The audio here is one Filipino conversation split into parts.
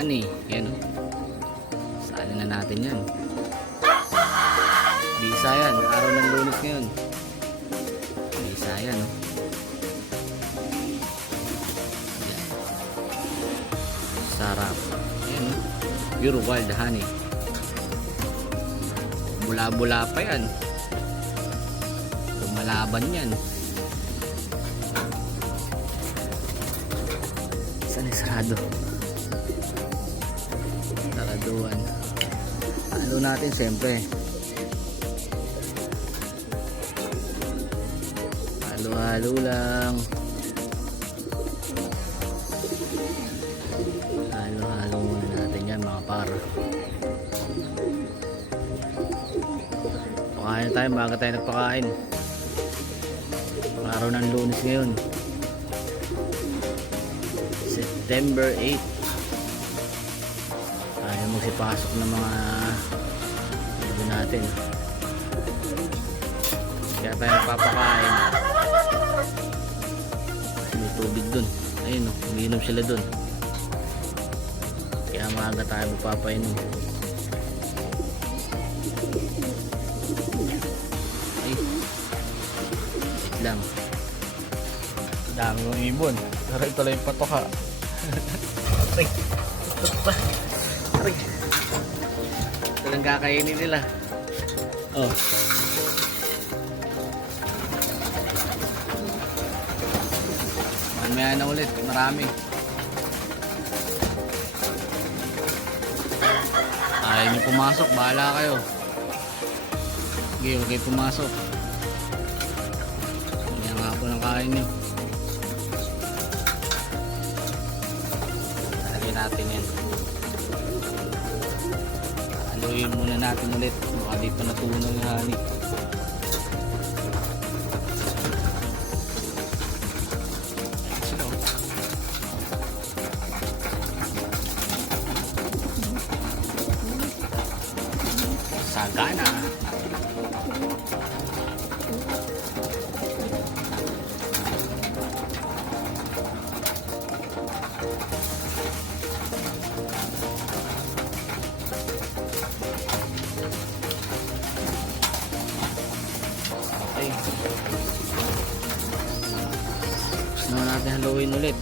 honey. Yan o. Sali na natin yan. Bisa yan. Araw ng Lunes ngayon. Bisa yan o. Yan. Sarap. Yan o. Pure wild honey. Bula-bula pa yan. Lumalaban yan. Saan ay sarado? Saraduan. Halo natin siyempre. Halo-halo lang. Halo-halo muna natin yan mga par. Pakain tayo, bago tayo nagpakain. Araw ng Lunes ngayon, September 8. Ayaw magsipasok ng mga ibo natin, kaya tayo nagpapakain. Kasi may tubig dun. Ayun o, umiinom sila dun, kaya maaga tayo magpapainom. Ay, wait lang, dami ng ibon, pero ito lang yung patoka. Aray, aray, ito lang kakainin nila. Oh, mamaya na ulit, marami. Ayaw nyo pumasok, bahala kayo. Sige, huwag kayo pumasok. Yan nga po ng kain nyo. Lagyan natin yan. Haluin muna natin ulit. Baka di pa natunaw yung honey. Ayan sila o. Sagana. Okay. Gusto na natin haluin ulit.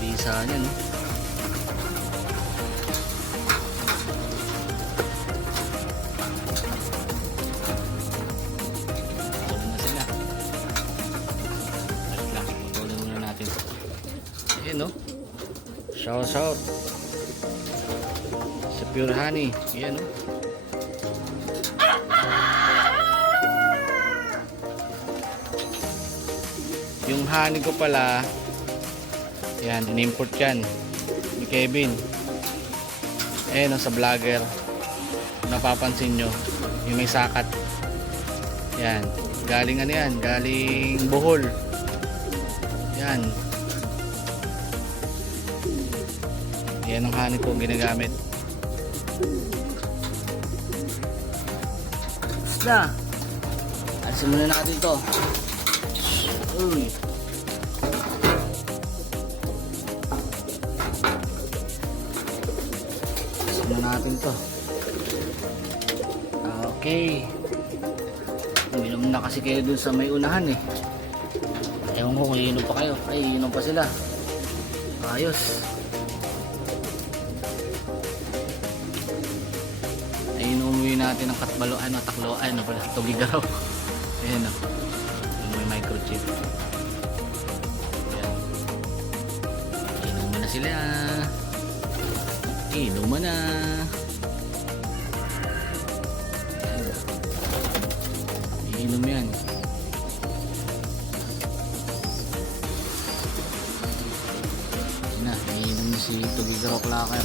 Bisa niya, no? Putulin na sila. Wait lang, putulin muna natin. Ayan, no? Shout out sa Pure Honey. Ayan, no? Yung honey ko pala, yan, in-import yan ni Kevin. Ayan, sa vlogger, napapansin nyo yung may sakat, yan, galing ano yan, galing Bohol. Yan, yan ang honey ko ginagamit. Basta alisin muna natin ito. Uy, alisin natin ito. Okay, uminom na kasi kayo dun sa may unahan eh. Ewan ko kung iinom pa kayo. Ay, iinom pa sila. Ayos. Ay, inuwi natin ang taklo, ano pala, tugigaraw. Ayan o, yung may microchip. Ayan, inuman na sila. Inuman na. Ayan, iinom yan. Ayan na, iinom na si tugigaraw klaka.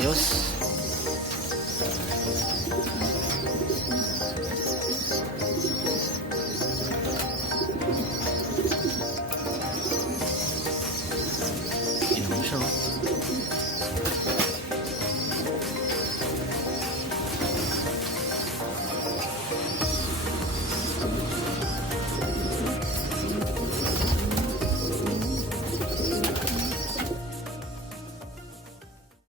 Ayos.